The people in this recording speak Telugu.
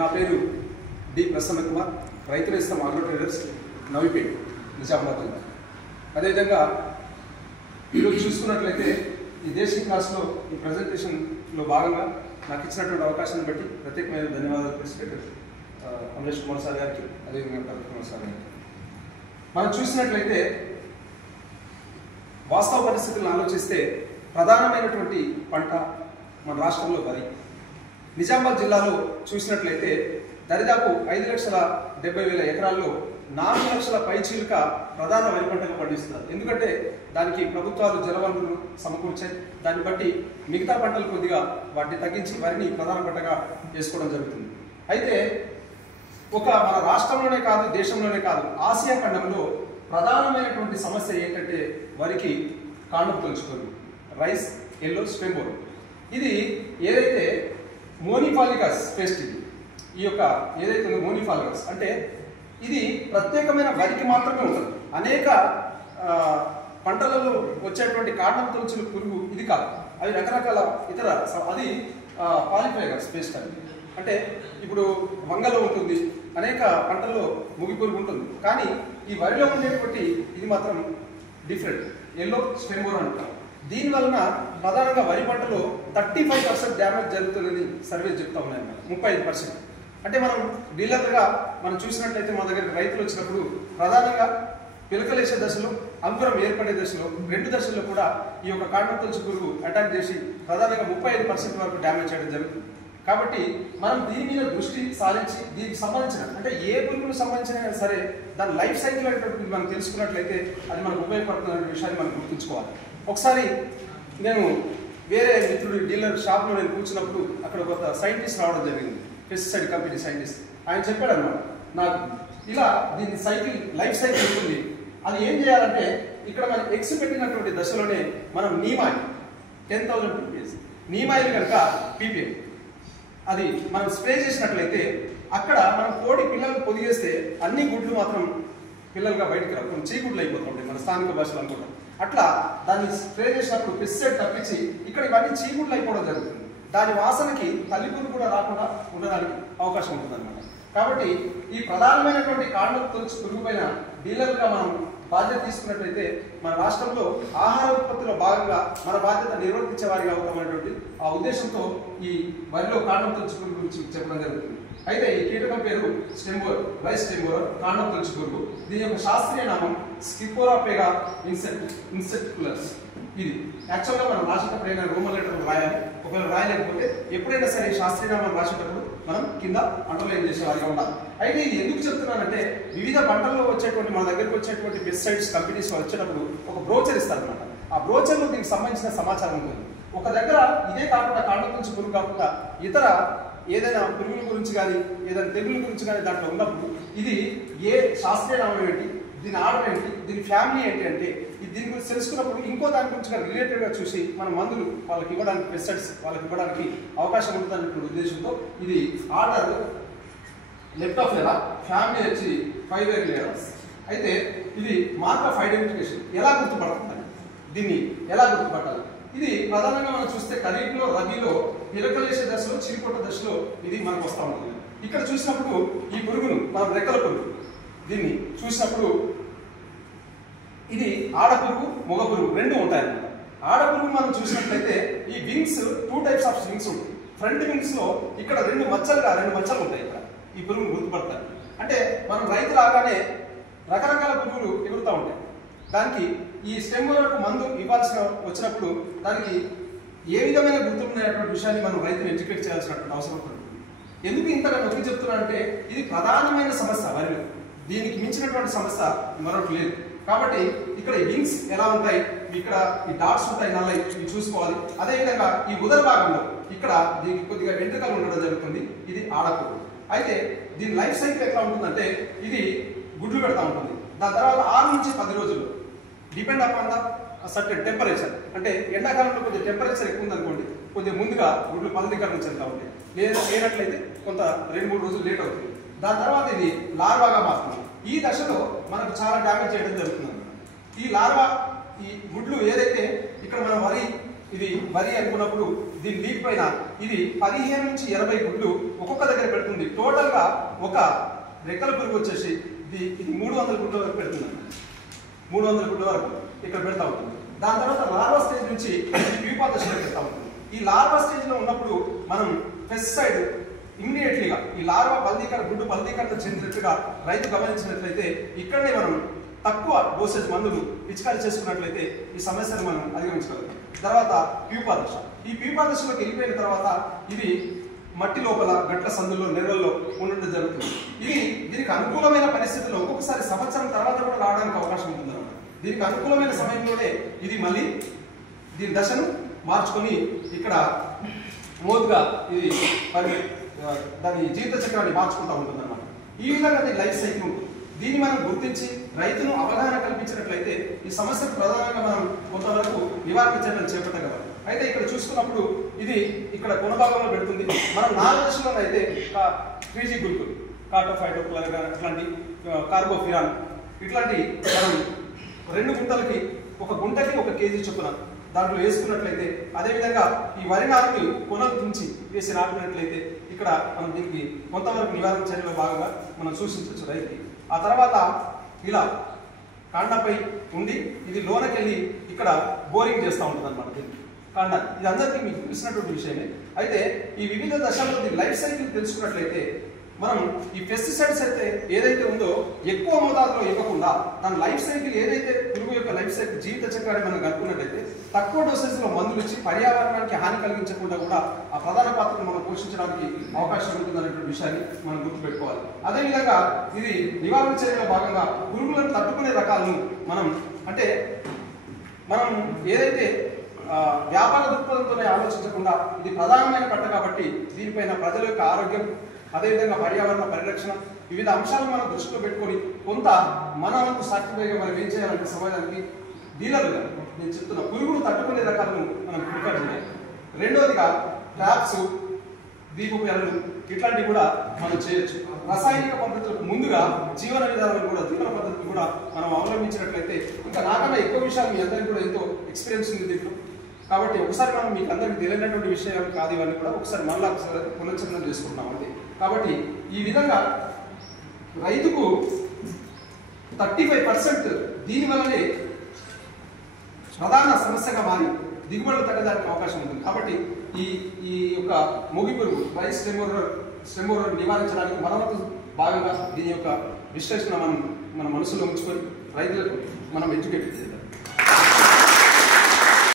నా పేరు డి ప్రసన్న కుమార్, రైతు నేస్తం అగ్రో ట్రేడర్స్, నవీపేట్, నిజామాబాద్ జిల్లా. అదేవిధంగా ఈరోజు చూసుకున్నట్లయితే ఈ దేశీ క్లాస్లో ఈ ప్రజెంటేషన్లో భాగంగా నాకు ఇచ్చినటువంటి అవకాశాన్ని బట్టి ప్రత్యేకమైన ధన్యవాదాలు ప్రెసిడెంట్ అమరేష్ కుమార్ సార్ గారికి, అదేవిధంగా ప్రదీప్ కుమార్ సార్ గారికి. మనం చూసినట్లయితే వాస్తవ పరిస్థితులను ఆలోచిస్తే ప్రధానమైనటువంటి పంట మన రాష్ట్రంలో వరి. నిజామాబాద్ జిల్లాలో చూసినట్లయితే దరిదాపు 5,70,000 ఎకరాల్లో 4 లక్షల పైచీలుక ప్రధాన వరి పంటలు పండిస్తున్నారు. ఎందుకంటే దానికి ప్రభుత్వాలు జలవనరులు సమకూర్చాయి. దాన్ని బట్టి మిగతా పంటలు కొద్దిగా వాటిని తగ్గించి వరిని ప్రధాన పంటగా వేసుకోవడం జరుగుతుంది. అయితే మన రాష్ట్రంలోనే కాదు, దేశంలోనే కాదు, ఆసియా ఖండంలో ప్రధానమైనటువంటి సమస్య ఏంటంటే వరికి కాండం తొలుచుకోరు, రైస్ ఎల్లో స్టెమ్ బోర్. ఇది ఏదైతే మోనిఫాలిగస్ పేస్ట్, ఈ యొక్క ఏదైతే మోనిఫాలిగస్ అంటే ఇది ప్రత్యేకమైన వరికి మాత్రమే ఉంటుంది. అనేక పంటలలో వచ్చేటువంటి కాండం తొలుచుల పురుగు ఇది కాదు, అవి రకరకాల ఇతర, అది పాలిఫైగస్ పేస్ట్ అని. అంటే ఇప్పుడు వంగలో ఉంటుంది, అనేక పంటల్లో ముగి పురుగు ఉంటుంది, కానీ ఈ వరిలో ఉండేటువంటి ఇది మాత్రం డిఫరెంట్, ఎల్లో స్టెమ్ బోర్ అంటాం. దీనివలన ప్రధానంగా వరి పంటలో 35% డ్యామేజ్ జరుగుతుందని సర్వే చెప్తా ఉన్నాయన్నమాట. 35%. అంటే మనం డీలర్గా మనం చూసినట్లయితే మా దగ్గర రైతులు వచ్చినప్పుడు ప్రధానంగా పిలకలేసే దశలో, అంకురం ఏర్పడే దశలో, 2 దశల్లో కూడా ఈ యొక్క కాండం తొలుచు పురుగు అటాక్ చేసి ప్రధానంగా 35% వరకు డ్యామేజ్ చేయడం జరుగుతుంది. కాబట్టి మనం దీని మీద దృష్టి సారించి దీనికి సంబంధించిన, అంటే ఏ పురుగుకు సంబంధించిన సరే దాని లైఫ్ సైకిల్ అనేటువంటిది మనం తెలుసుకున్నట్లయితే అది మనకు ఉపయోగపడుతున్న విషయాన్ని మనం గుర్తుంచుకోవాలి. ఒకసారి నేను వేరే మిత్రుడి డీలర్ షాప్లో నేను కూర్చున్నప్పుడు అక్కడ ఒక సైంటిస్ట్ రావడం జరిగింది, పెస్టిసైడ్ కంపెనీ సైంటిస్ట్. ఆయన చెప్పాడు అన్నమాట, నాకు ఇలా దీని సైకిల్ లైఫ్ సైకిల్ ఉంటుంది, అది ఏం చేయాలంటే ఇక్కడ మనం ఎగ్స్ పెట్టినటువంటి దశలోనే మనం నీమాయిల్ 10,000 ppm నీమాయిల్ కనుక ppm అది మనం స్ప్రే చేసినట్లయితే అక్కడ మనం కోడి పిల్లలు పొదిగేస్తే అన్ని గుడ్లు మాత్రం పిల్లలుగా బయటికి రావు, కొన్ని చీగుడ్లు అయిపోతుంటాయి మన స్థానిక భాషలో అనుకుంటాం. అట్లా దాన్ని స్ప్రే చేసినప్పుడు పెస్టిసైడ్ తప్పించి ఇక్కడ ఇవన్నీ చీగుడ్లు అయిపోవడం జరుగుతుంది. దాని వాసనకి తల్లిపురుగు కూడా రాకుండా ఉండడానికి అవకాశం ఉంటుంది అన్నమాట. కాబట్టి ఈ ప్రధానమైనటువంటి కాండం తొలుచు పురుగు పైన డీలర్గా మనం బాధ్యత తీసుకున్నట్లయితే మన రాష్ట్రంలో ఆహార ఉత్పత్తిలో భాగంగా మన బాధ్యత నిర్వర్తించే వారిగా అవుతామనేటువంటి ఆ ఉద్దేశంతో ఈ వరిలో కాండం తొలుచు పురుగు గురించి చెప్పడం జరుగుతుంది. అయితే ఈ కీటకం పేరు stem bore, rice stem bore, కాండం తొలుచు పురుగు. దీని యొక్క శాస్త్రీయ నామం స్కిపోరాపెగా ఇన్సెక్టులస్. ఇది యాక్చువల్గా మనం రాసేటప్పుడు ఏదైనా రోమన్ లెటర్ రాయాలి. ఒకవేళ రాయలేకపోతే ఎప్పుడైనా సరే శాస్త్రీయ నామం రాసేటప్పుడు మనం కింద అండర్లైన్ చేసే వారిగా ఉండాలి. అయితే ఇది ఎందుకు చెప్తున్నానంటే వివిధ పంటల్లో వచ్చేటువంటి మన దగ్గరకు వచ్చేటువంటి పెస్టిసైడ్స్ కంపెనీస్ వచ్చేటప్పుడు ఒక బ్రోచర్ ఇస్తారనమాట. ఆ బ్రోచర్లో దీనికి సంబంధించిన సమాచారం ఉంటుంది. ఒక దగ్గర ఇదే కాకుండా కాండం తొలుచు పురుగు కాకుండా ఇతర ఏదైనా పురుగుల గురించి కానీ ఏదైనా తెగుల గురించి కానీ దాంట్లో ఉన్నప్పుడు ఇది ఏ శాస్త్రీయ నామం ఏంటి, దీని ఆర్డర్ ఏంటి, దీని ఫ్యామిలీ ఏంటి అంటే దీని గురించి తెలుసుకున్నప్పుడు ఇంకో దాని గురించి రిలేటెడ్గా చూసి మన మందులు వాళ్ళకి ఇవ్వడానికి, పెస్టిసైడ్స్ వాళ్ళకి ఇవ్వడానికి అవకాశం ఉంటుందనే ఉద్దేశంతో ఇది ఆర్డర్ లెఫ్ట్ ఆఫ్ లేదా ఫ్యామిలీ వచ్చి 5 లేయర్స్. అయితే ఇది మార్క్ ఆఫ్ ఐడెంటిఫికేషన్ ఎలా గుర్తుపడుతుందని, దీన్ని ఎలా గుర్తుపట్టాలి? ఇది ప్రధానంగా మనం చూస్తే ఖరీఫ్లో, రబీలో పిలకలేసే దశలో, చీకొట్ట దశలో ఇది మనకు వస్తూ ఉంటుంది. ఇక్కడ చూసినప్పుడు ఈ పురుగును మనం రెక్కల పురుగు దీన్ని చూసినప్పుడు ఇది ఆడపురుగు, మగ పురుగు 2 ఉంటాయన్నమాట. ఆడపురుగు మనం చూసినట్లయితే ఈ వింగ్స్ 2 టైప్స్ ఆఫ్ వింగ్స్ ఉంటాయి. ఫ్రంట్ వింగ్స్ లో ఇక్కడ 2 మచ్చలు ఉంటాయి. ఇక్కడ ఈ పురుగును గుర్తుపడతారు. అంటే మనం రైతు లాగానే రకరకాల పురుగులు ఎగురుతూ ఉంటాయి. దానికి ఈ స్టెమ్ బోర్కు మందు ఇవ్వాల్సిన వచ్చినప్పుడు దానికి ఏ విధమైన గుర్తున్నటువంటి విషయాన్ని మనం రైతుని ఎడ్యుకేట్ చేయాల్సినటువంటి అవసరం ఉంటుంది. ఎందుకు ఇంతగా నొక్కి చెప్తున్నానంటే ఇది ప్రధానమైన సమస్య వరిలో. దీనికి మించినటువంటి సమస్య మరొకటి లేదు. కాబట్టి ఇక్కడ వింగ్స్ ఎలా ఉంటాయి, ఇక్కడ ఈ డాట్స్ ఉంటాయి, నల్లై, ఇవి చూసుకోవాలి. అదేవిధంగా ఈ ఉదర భాగంలో ఇక్కడ దీనికి కొద్దిగా వెంట్రుకలు ఉండడం జరుగుతుంది. ఇది ఆడపురుగు. అయితే దీని లైఫ్ సైకిల్ ఎట్లా ఉంటుందంటే ఇది గుడ్లు పెడతా ఉంటుంది. దాని తర్వాత 6 నుంచి 10 రోజులు depend upon the certain temperature. అంటే ఎండాకాలంలో కొద్దిగా టెంపరేచర్ ఎక్కువ ఉందనుకోండి, కొద్దిగా ముందుగా గుడ్లు పలదీకరణ చెందుతూ ఉంటాయి. లేనట్లయితే కొంత 2-3 రోజులు లేట్ అవుతుంది. దాని తర్వాత ఇది లార్వాగా మారుతుంది. ఈ దశలో మనకు చాలా డ్యామేజ్ చేయడం జరుగుతుంది. ఈ లార్వా, ఈ గుడ్లు ఏదైతే ఇక్కడ మనం వరి ఇది వరి అనుకున్నప్పుడు దీని లీఫ్ పైన ఇది 15 నుంచి 20 గుడ్లు ఒక్కొక్క దగ్గర పెడుతుంది. టోటల్గా ఒక రెక్కల పురుగు వచ్చేసి ఇది 300 గుడ్ల వరకు పెడుతుంది. 300 గుడ్ల వరకు ఇక్కడ పెడతా ఉంటుంది. దాని తర్వాత లార్వా స్టేజ్ నుంచి ప్యూపా దశలో పెడతా ఉంటుంది. ఈ లార్వా స్టేజ్లో ఉన్నప్పుడు మనం పెస్టిసైడ్ ఇమ్మీడియట్లీగా ఈ లార్వా గుడ్డు ఫలదీకరణ చెందినట్టుగా రైతు గమనించినట్లయితే ఇక్కడనే మనం తక్కువ డోసేజ్ మందులు పిచికారీ చేసుకున్నట్లయితే ఈ సమస్యను మనం అధిగమించగలుగుతాం. తర్వాత ప్యూపా దశ. ఈ ప్యూపా దశలోకి వెళ్ళిపోయిన తర్వాత ఇది మట్టి లోపల గట్ల సందుల్లో నెర్రల్లో ఉండడం జరుగుతుంది. దీనికి అనుకూలమైన పరిస్థితుల్లో ఒక్కొక్కసారి సంవత్సరం తర్వాత కూడా రావడానికి అవకాశం ఉంటుంది అన్నమాట. దీనికి అనుకూలమైన సమయంలోనే ఇది మళ్ళీ దీని దశను మార్చుకొని ఇక్కడ మోదుగా ఇది దాని జీవిత చక్రాన్ని మార్చుకుంటూ ఉంటుంది అన్నమాట. ఈ విధంగా అది లైఫ్ సైకిల్ ఉంటుంది. దీన్ని మనం గుర్తించి రైతును అవగాహన కల్పించినట్లయితే ఈ సమస్యకు ప్రధానంగా మనం కొంతవరకు నివారణ చర్యలు చేపట్టగలం. అయితే ఇక్కడ చూసుకున్నప్పుడు ఇది ఇక్కడ కొనభాగంలో పెడుతుంది. మనం 4 దశలో అయితే 3G గుల్కులు, కార్టోఫైటోప్లర్ ఇట్లాంటి కార్బోఫిరాన్ ఇట్లాంటి మనం 2 గుంటలకి ఒక గుంటకి 1 kg చొప్పున దాంట్లో వేసుకున్నట్లయితే, అదేవిధంగా ఈ వరి నారుని కొనలు తుంచి వేసి నాటుకున్నట్లయితే ఇక్కడ మనం దీనికి కొంతవరకు నివారణ చర్యలో భాగంగా మనం సూచించవచ్చు రైతుకి. ఆ తర్వాత ఇలా కాండపై ఉండి ఇది లోనకెళ్ళి ఇక్కడ బోరింగ్ చేస్తూ ఉంటుంది అన్నమాట. దీనికి కాండ ఇది అందరికీ మీకు తెలిసినటువంటి విషయమే. అయితే ఈ వివిధ దశల్లో లైఫ్ సైకిల్ తెలుసుకున్నట్లయితే మనం ఈ పెస్టిసైడ్స్ అయితే ఏదైతే ఉందో ఎక్కువ మోతాదులో ఇవ్వకుండా దాని లైఫ్ సైకిల్ ఏదైతే పురుగు యొక్క లైఫ్ సైకిల్ జీవిత చక్రాన్ని మనం కనుక్కున్నట్లయితే తక్కువ డోసెస్లో మందులు ఇచ్చి పర్యావరణానికి హాని కలిగించకుండా కూడా ఆ ప్రధాన పాత్రను మనం పోషించడానికి అవకాశం ఉంటుందనేటువంటి విషయాన్ని మనం గుర్తుపెట్టుకోవాలి. అదేవిధంగా ఇది నివారణ చర్యలో భాగంగా పురుగులను తట్టుకునే రకాలను మనం ఏదైతే వ్యాపార దృక్పథంతోనే ఆలోచించకుండా ఇది ప్రధానమైన పంట కాబట్టి దీనిపైన ప్రజల యొక్క ఆరోగ్యం, అదేవిధంగా పర్యావరణ పరిరక్షణ వివిధ అంశాలను మనం దృష్టిలో పెట్టుకొని కొంత మన వంతు సాటిస్ఫైగా మనం ఏం చేయాలంటే సమాజానికి డీలర్గా నేను చెప్తున్న పురుగును తట్టుకునే రకాలను మనం ప్రిపేర్ చేయాలి. రెండవదిగా ట్రాప్స్, దీపపు ఎరలు ఇట్లాంటివి కూడా మనం చేయొచ్చు. రసాయనిక పద్ధతులకు ముందుగా జీవన పద్ధతులు కూడా మనం అవలంబించినట్లయితే ఇంకా నాకన్నా ఎక్కువ విషయాలు మీ అందరికీ కూడా ఎంతో ఎక్స్పీరియన్స్ ఉంది దీంట్లో. కాబట్టి ఒకసారి మనం మీకు అందరికీ తెలియనటువంటి విషయాలు కాదు ఇవన్నీ కూడా ఒకసారి మళ్ళీ పునశ్చరణ చేసుకుంటున్నాం అంతే. కాబట్టి ఈ విధంగా రైతుకు 35% దీనివల్లనే ప్రధాన సమస్యగా మారి దిగుబడులు తగ్గడానికి అవకాశం ఉంటుంది. కాబట్టి ఈ యొక్క మొగి పురుగు రైస్ స్టెమోరర్ నివారించడానికి మనవంతు భాగంగా దీని యొక్క విశ్లేషణ మన మనసులో ఉంచుకొని రైతులకు మనం ఎడ్యుకేట్